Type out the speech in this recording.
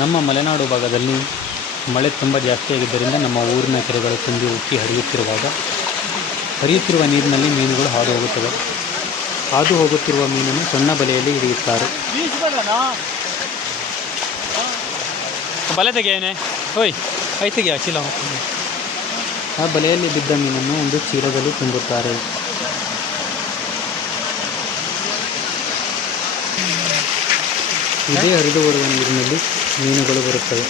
ನಮ್ಮ ಮಲೆನಾಡು ಭಾಗದಲ್ಲಿ ಮಳೆ ತುಂಬ ಜಾಸ್ತಿಯಾಗಿದ್ದರಿಂದ ನಮ್ಮ ಊರಿನ ಕೆರೆಗಳು ತುಂಬಿ ಉಕ್ಕಿ ಹರಿಯುತ್ತಿರುವ ನೀರಿನಲ್ಲಿ ಮೀನುಗಳು ಹಾದು ಹೋಗುತ್ತವೆ. ಹಾದು ಹೋಗುತ್ತಿರುವ ಮೀನನ್ನು ಸಣ್ಣ ಬಲೆಯಲ್ಲಿ ಹಿಡಿಯುತ್ತಾರೆ. ಬಲೆ ತೆಗೆಯೇನೆ ಓಯ್ ಕೈ ತೆಗೆಯ ಚೀಲ. ಆ ಬಲೆಯಲ್ಲಿ ಬಿದ್ದ ಮೀನನ್ನು ಒಂದು ಚೀಲದಲ್ಲಿ ತುಂಬುತ್ತಾರೆ. ಇದೇ ಹರಿದು ಬರುವ ನೀರಿನಲ್ಲಿ ಮೀನುಗಳು ಬರುತ್ತವೆ.